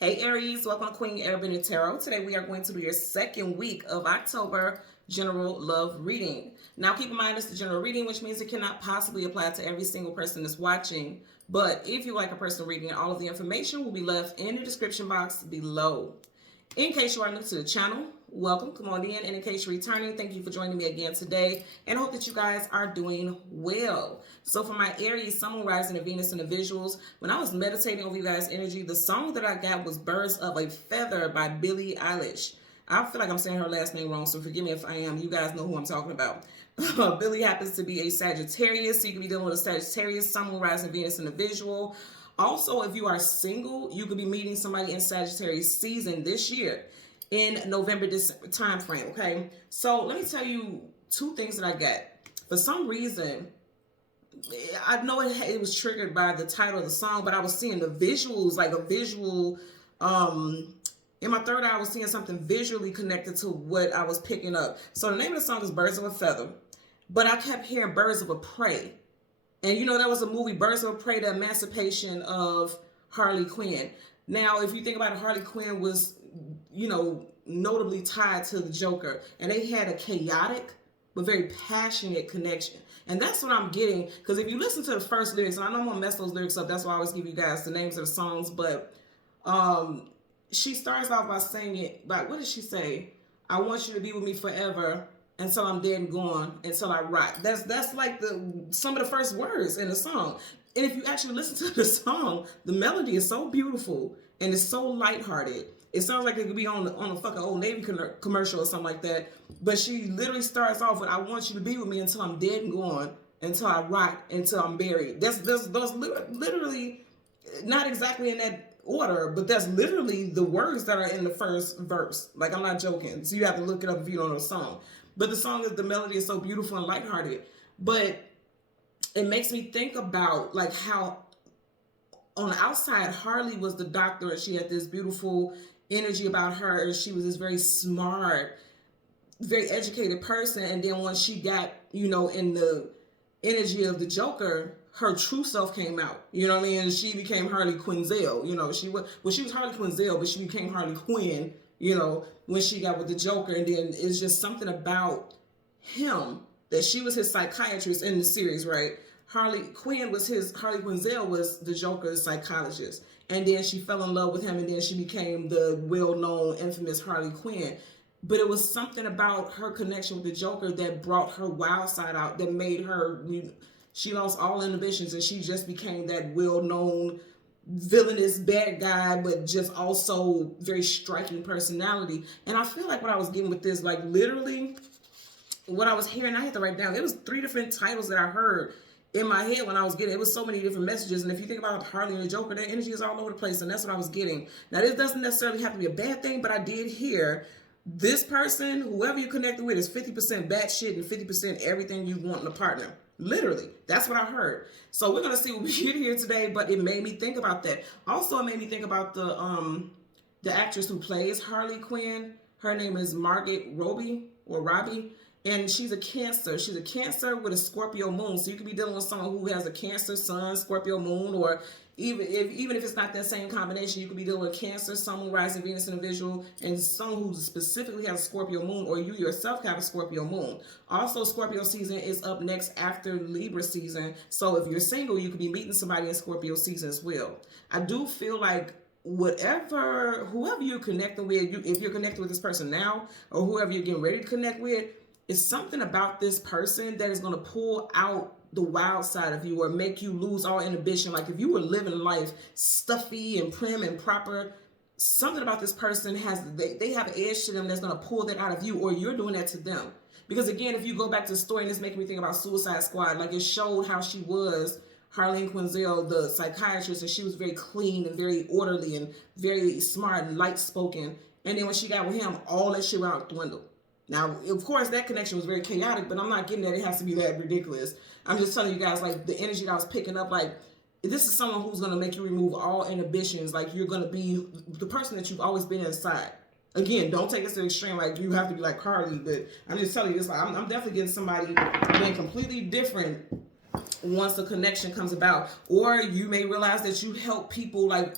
Hey Aries, welcome to Queen Airbender Tarot. Today we are going to do your second week of October general love reading. Now keep in mind it's the general reading, which means it cannot possibly apply to every single person that's watching. But if you like a personal reading, all of the information will be left in the description box below. In case you are new to the channel, welcome, come on in. And in case you're returning, thank you for joining me again today. And I hope that you guys are doing well. So for my Aries, Sun, Moon, Rising, and Venus in the visuals, when I was meditating over you guys' energy, the song that I got was Birds of a Feather by Billie Eilish. I feel like I'm saying her last name wrong, so forgive me if I am. You guys know who I'm talking about. Billie happens to be a Sagittarius, so you can be dealing with a Sagittarius, Sun, Moon, Rising, Venus in the visual. Also, if you are single, you could be meeting somebody in Sagittarius season this year in November, December time frame, okay? So let me tell you two things that I got. For some reason, I know it was triggered by the title of the song, but I was seeing the visuals, like a visual, in my third eye, I was seeing something visually connected to what I was picking up. So the name of the song is Birds of a Feather, but I kept hearing Birds of a Prey. And you know, that was a movie, Birds of Prey, the emancipation of Harley Quinn. Now, if you think about it, Harley Quinn was, you know, notably tied to the Joker. And they had a chaotic, but very passionate connection. And that's what I'm getting. Because if you listen to the first lyrics, and I know I'm going to mess those lyrics up, that's why I always give you guys the names of the songs. But she starts off by saying it, like, what did she say? I want you to be with me forever, until I'm dead and gone, until I rot. That's like some of the first words in the song. And if you actually listen to the song, the melody is so beautiful and it's so lighthearted. It sounds like it could be on a fucking Old Navy commercial or something like that. But she literally starts off with, I want you to be with me until I'm dead and gone, until I rot, until I'm buried. Those literally, not exactly in that order, but that's literally the words that are in the first verse. Like, I'm not joking. So you have to look it up if you don't know the song. But the song, the melody is so beautiful and lighthearted. But it makes me think about like how on the outside, Harley was the doctor and she had this beautiful energy about her. She was this very smart, very educated person. And then once she got, you know, in the energy of the Joker, her true self came out. You know what I mean? And she became Harley Quinzel. You know, she was Harley Quinzel, but she became Harley Quinn, you know, when she got with the Joker. And then it's just something about him that she was his psychiatrist in the series, right? Harley Quinzel was the Joker's psychologist. And then she fell in love with him, and then she became the well-known, infamous Harley Quinn. But it was something about her connection with the Joker that brought her wild side out, that made her, she lost all inhibitions, and she just became that well-known villainous bad guy, but just also very striking personality. And I feel like what I was getting with this, like literally what I was hearing, I had to write down, it was 3 different titles that I heard in my head when I was getting it. It was so many different messages. And if you think about Harley and the Joker, their energy is all over the place, and that's what I was getting. Now, this doesn't necessarily have to be a bad thing, but I did hear this person, whoever you connected with, is 50% bad shit and 50% everything you want in a partner. Literally, that's what I heard. So we're gonna see what we get here today, but it made me think about that. Also, it made me think about the actress who plays Harley Quinn. Her name is Margaret Robbie, and she's a Cancer. She's a Cancer with a Scorpio moon. So you could be dealing with someone who has a Cancer sun, Scorpio moon, or even if it's not that same combination, you could be dealing with Cancer, Sun, Moon, Rising, Venus in the visual, and someone who specifically has a Scorpio moon, or you yourself have a Scorpio moon. Also, Scorpio season is up next after Libra season. So if you're single, you could be meeting somebody in Scorpio season as well. I do feel like whoever you're connecting with, if you're connected with this person now, or whoever you're getting ready to connect with, it's something about this person that is going to pull out the wild side of you or make you lose all inhibition. Like if you were living life stuffy and prim and proper, something about this person they have an edge to them that's going to pull that out of you, or you're doing that to them. Because again, if you go back to the story, and it's making me think about Suicide Squad, like it showed how she was Harley Quinzel, the psychiatrist, and she was very clean and very orderly and very smart and light-spoken. And then when she got with him, all that shit went out the window. Now, of course, that connection was very chaotic, but I'm not getting that it has to be that ridiculous. I'm just telling you guys, like, the energy that I was picking up, like, this is someone who's going to make you remove all inhibitions. Like, you're going to be the person that you've always been inside. Again, don't take this to the extreme, like, you have to be like Harley, but I'm just telling you this, like, I'm definitely getting somebody being completely different once the connection comes about. Or you may realize that you help people, like,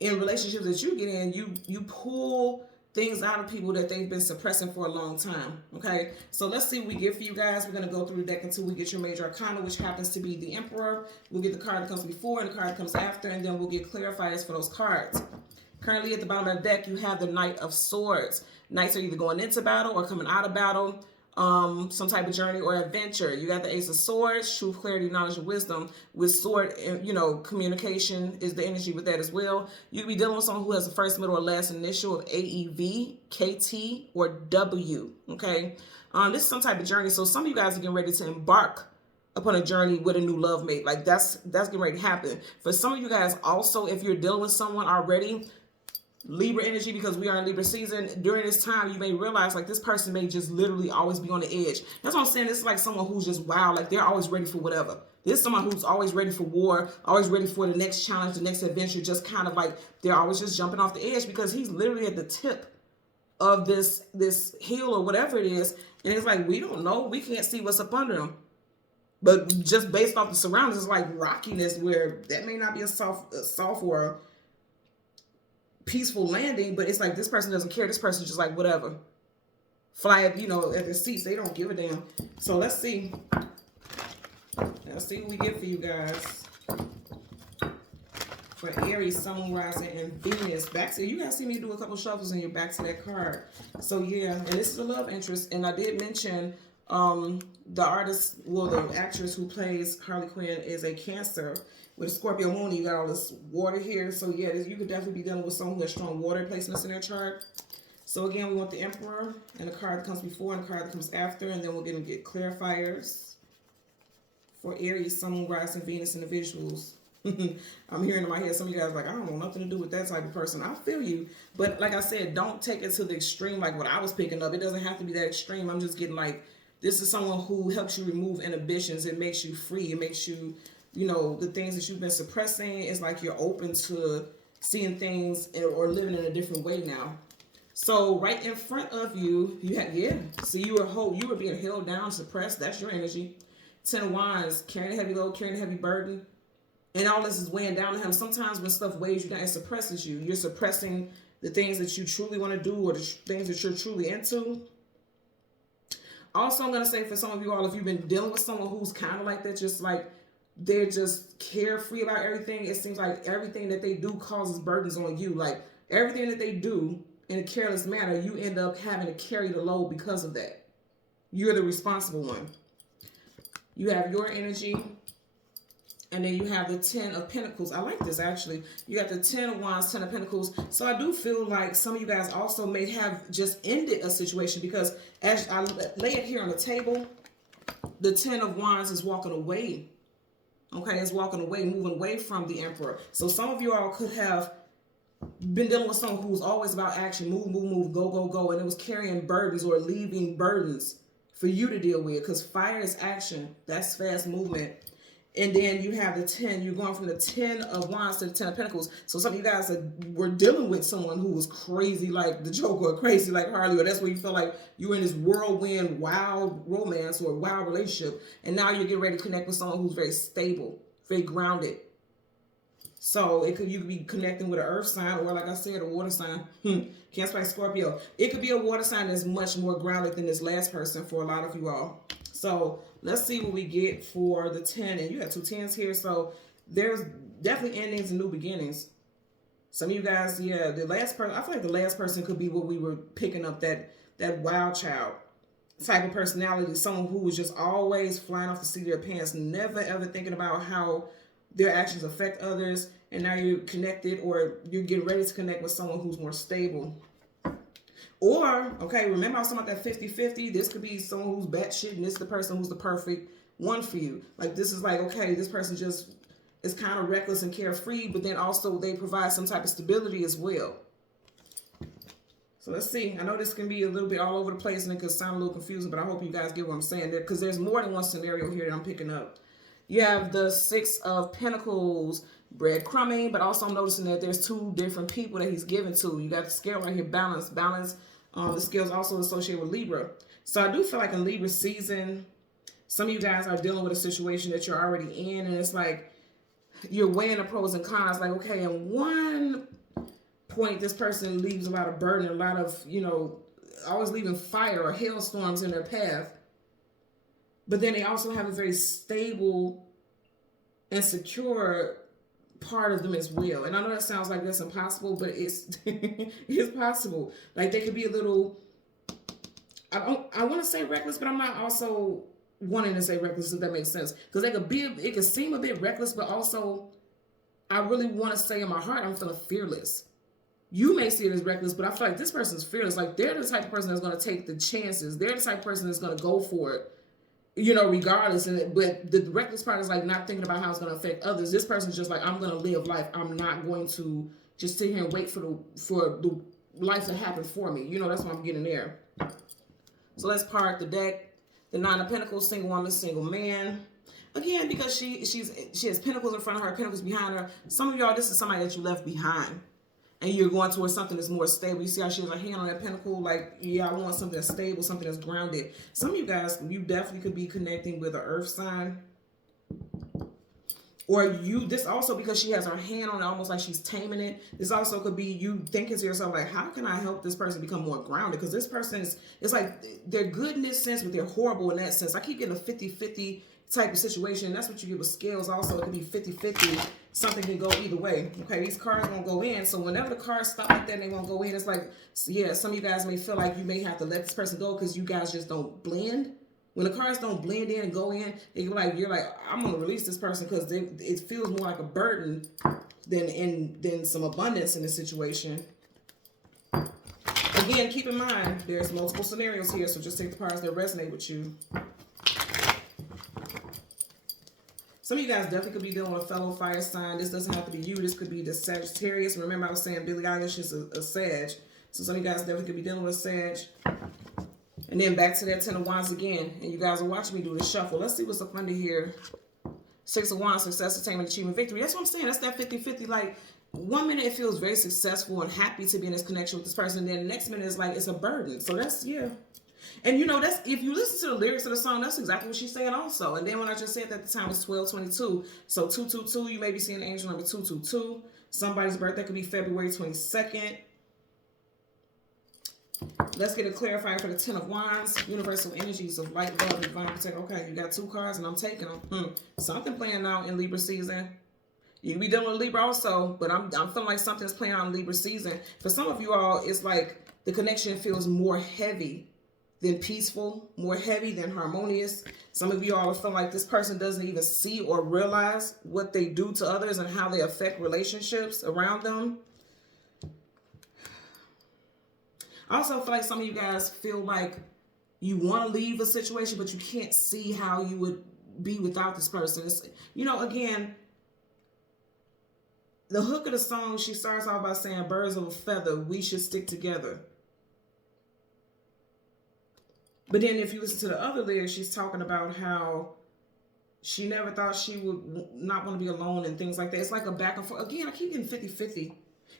in relationships that you get in, you pull things out of people that they've been suppressing for a long time. Okay, so let's see what we get for you guys. We're going to go through the deck until we get your major arcana, which happens to be the Emperor. We'll get the card that comes before and the card that comes after, and then we'll get clarifiers for those cards. Currently at the bottom of the deck, you have the Knight of Swords. Knights are either going into battle or coming out of battle, some type of journey or adventure. You got the Ace of Swords, truth, clarity, knowledge, and wisdom. With sword, you know, communication is the energy with that as well. You could be dealing with someone who has the first, middle, or last initial of AEV, KT, or W. Okay, this is some type of journey. So some of you guys are getting ready to embark upon a journey with a new love mate. Like that's getting ready to happen. For some of you guys also, if you're dealing with someone already, Libra energy, because we are in Libra season, during this time you may realize like this person may just literally always be on the edge. That's what I'm saying. This is like someone who's just wild, like they're always ready for whatever. This is someone who's always ready for war, always ready for the next challenge, the next adventure, just kind of like they're always just jumping off the edge because he's literally at the tip of this hill or whatever it is, and it's like we don't know, we can't see what's up under him. But just based off the surroundings, it's like rockiness where that may not be a soft or peaceful landing, but it's like this person doesn't care. This person's just like whatever, fly, you know, at their seats. They don't give a damn. So let's see what we get for you guys for Aries, Sun, Rising, and Venus. Back to you guys see me do a couple shuffles and you're back to that card. So yeah, and this is a love interest, and I did mention the artist, well, the actress who plays Harley Quinn is a Cancer with a Scorpio moon. You got all this water here, so yeah, you could definitely be dealing with someone who has strong water placements in their chart. So again, we want the Emperor and the card that comes before and the card that comes after, and then we're going to get clarifiers for Aries, Sun, Rising, Venus individuals. I'm hearing in my head some of you guys like, I don't want nothing to do with that type of person. I feel you, but like I said, don't take it to the extreme like what I was picking up. It doesn't have to be that extreme. I'm just getting like, this is someone who helps you remove inhibitions. It makes you free. It makes you, you know, the things that you've been suppressing. It's like you're open to seeing things or living in a different way now. So right in front of you, you have, yeah. So you were being held down, suppressed. That's your energy. 10 of Wands, carrying a heavy load, carrying a heavy burden. And all this is weighing down on him. Sometimes when stuff weighs you down, it suppresses you. You're suppressing the things that you truly want to do or the things that you're truly into. Also, I'm going to say for some of you all, if you've been dealing with someone who's kind of like that, just like they're just carefree about everything, it seems like everything that they do causes burdens on you. Like everything that they do in a careless manner, you end up having to carry the load because of that. You're the responsible one. You have your energy. And then you have the 10 of Pentacles. I like this, actually. You got the 10 of Wands, 10 of Pentacles. So I do feel like some of you guys also may have just ended a situation, because as I lay it here on the table, the 10 of Wands is walking away. Okay, it's walking away, moving away from the Emperor. So some of you all could have been dealing with someone who's always about action, move, move, move, go, go, go. And it was carrying burdens or leaving burdens for you to deal with, because fire is action. That's fast movement. And then you have the 10. You're going from the 10 of Wands to the 10 of Pentacles. So some of you guys were dealing with someone who was crazy like the Joker, or crazy like Harley, or that's where you feel like you were in this whirlwind, wild romance or wild relationship. And now you're getting ready to connect with someone who's very stable, very grounded. So you could be connecting with an earth sign, or like I said, a water sign. Cancer, Scorpio. It could be a water sign that's much more grounded than this last person for a lot of you all. So let's see what we get for the 10. And you have 2 10s here. So there's definitely endings and new beginnings. Some of you guys, yeah, the last person, I feel like the last person could be what we were picking up, that wild child type of personality. Someone who was just always flying off the seat of their pants, never ever thinking about how their actions affect others. And now you're connected, or you're getting ready to connect with someone who's more stable. Or, okay, remember I was talking about that 50-50? This could be someone who's batshit, and this is the person who's the perfect one for you. Like, this is like, okay, this person just is kind of reckless and carefree, but then also they provide some type of stability as well. So let's see. I know this can be a little bit all over the place, and it could sound a little confusing, but I hope you guys get what I'm saying there, because there's more than one scenario here that I'm picking up. You have the 6 of Pentacles, breadcrumbing, but also I'm noticing that there's 2 different people that he's given to. You got the scale right here, balance. The scale is also associated with Libra. So I do feel like in Libra season, some of you guys are dealing with a situation that you're already in, and it's like you're weighing the pros and cons. Like, okay, in one point, this person leaves a lot of burden, a lot of, you know, always leaving fire or hailstorms in their path. But then they also have a very stable and secure part of them as well. And I know that sounds like that's impossible, but it's it's possible. Like they could be a little, I want to say reckless, but I'm not also wanting to say reckless, if that makes sense. Because they could be, it could seem a bit reckless, but also I really want to say in my heart, I'm feeling fearless. You may see it as reckless, but I feel like this person's fearless. Like they're the type of person that's going to take the chances. They're the type of person that's going to go for it, you know, regardless. But the reckless part is like not thinking about how it's going to affect others. This person's just like, I'm going to live life. I'm not going to just sit here and wait for the life to happen for me. You know, that's what I'm getting there. So let's part the deck. The Nine of Pentacles, single woman, single man. Again, because she has pentacles in front of her, pentacles behind her. Some of y'all, this is somebody that you left behind. And you're going towards something that's more stable. You see how she has her hand on that pentacle? Like, yeah, I want something that's stable, something that's grounded. Some of you guys, you definitely could be connecting with an earth sign. Or this also, because she has her hand on it, almost like she's taming it. This also could be you thinking to yourself, like, how can I help this person become more grounded? Because this person it's like they're good in this sense, but they're horrible in that sense. I keep getting a 50-50 type of situation. That's what you get with scales also. It could be 50-50. Something can go either way. Okay, these cards won't go in. So whenever the cards stop like that and they won't go in, it's like, yeah, some of you guys may feel like you may have to let this person go because you guys just don't blend. When the cards don't blend in and go in, you're like, I'm gonna release this person because it feels more like a burden than some abundance in the situation. Again, keep in mind there's multiple scenarios here, so just take the parts that resonate with you. Some of you guys definitely could be dealing with a fellow fire sign. This doesn't have to be you. This could be the Sagittarius. Remember, I was saying Billie Eilish is a Sag. So some of you guys definitely could be dealing with a Sag. And then back to that Ten of Wands again. And you guys are watching me do the shuffle. Let's see what's up under here. Six of Wands, success, attainment, achievement, victory. That's what I'm saying. That's that 50-50. Like, 1 minute it feels very successful and happy to be in this connection with this person. And then the next minute is like, it's a burden. So that's, yeah. And you know, that's, if you listen to the lyrics of the song, that's exactly what she's saying also. And then when I just said that, the time was 12/22. So 222, you may be seeing angel number 222. Somebody's birthday could be February 22nd. Let's get it clarified for the Ten of Wands. Universal energies of light, love, divine protection. Okay, you got 2 cards and I'm taking them. Something playing out in Libra season. You can be dealing with Libra also, but I'm feeling like something's playing out in Libra season. For some of you all, it's like the connection feels more heavy than peaceful, more heavy than harmonious. Some of you all feel like this person doesn't even see or realize what they do to others and how they affect relationships around them. I also feel like some of you guys feel like you want to leave a situation, but you can't see how you would be without this person. It's, you know, again, the hook of the song, she starts off by saying, birds of a feather, we should stick together. But then if you listen to the other lyrics, she's talking about how she never thought she would not want to be alone and things like that. It's like a back and forth. Again, I keep getting 50-50.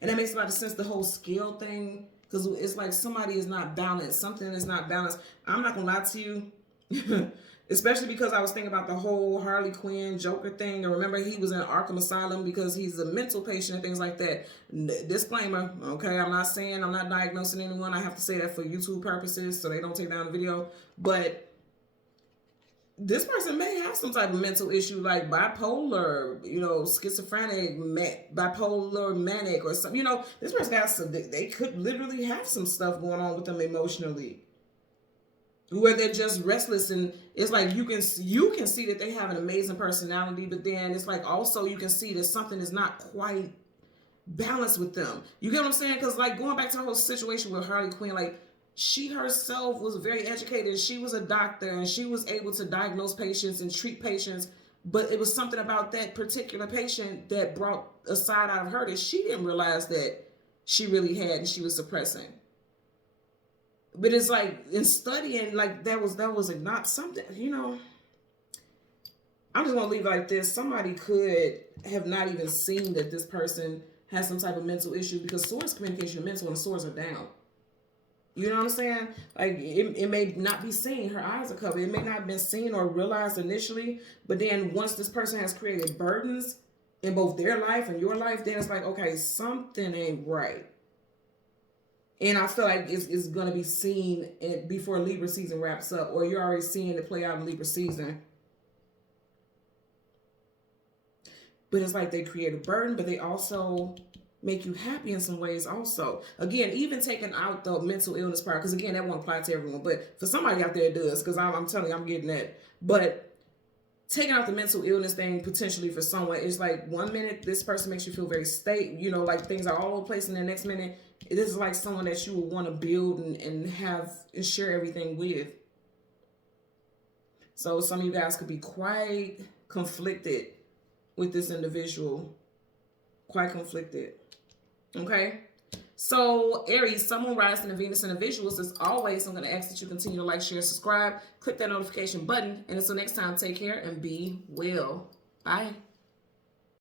And that makes a lot of sense, the whole scale thing. Because it's like somebody is not balanced. Something is not balanced. I'm not going to lie to you. Especially because I was thinking about the whole Harley Quinn Joker thing. And remember, he was in Arkham Asylum because he's a mental patient and things like that. Disclaimer, okay? I'm not saying, I'm not diagnosing anyone. I have to say that for YouTube purposes so they don't take down the video. But this person may have some type of mental issue like bipolar, you know, schizophrenic, bipolar, manic or something. You know, this person has some, they could literally have some stuff going on with them emotionally, where they're just restless. And it's like you can see that they have an amazing personality, but then it's like also you can see that something is not quite balanced with them. You get what I'm saying? Because like going back to the whole situation with Harley Quinn, like she herself was very educated. She was a doctor and she was able to diagnose patients and treat patients, but it was something about that particular patient that brought a side out of her that she didn't realize that she really had and she was suppressing. But it's like in studying, like that was not something, you know. I'm just gonna leave it like this. Somebody could have not even seen that this person has some type of mental issue because swords communication and mental and swords are down. You know what I'm saying? Like it may not be seen. Her eyes are covered. It may not have been seen or realized initially, but then once this person has created burdens in both their life and your life, then it's like, okay, something ain't right. And I feel like it's going to be seen before Libra season wraps up, or you're already seeing it play out in Libra season. But it's like they create a burden, but they also make you happy in some ways also. Again, even taking out the mental illness part, because again, that won't apply to everyone, but for somebody out there it does, because I'm telling you, I'm getting that. But taking out the mental illness thing potentially for someone, it's like 1 minute this person makes you feel very stable, you know, like things are all over the place, and the next minute this is like someone that you would want to build and have and share everything with. So some of you guys could be quite conflicted with this individual, quite conflicted. Okay, so Aries, Sun, Moon, Rising, and Venus individuals, as always, I'm going to ask that you continue to like, share, subscribe, click that notification button, and until next time, take care and be well. Bye.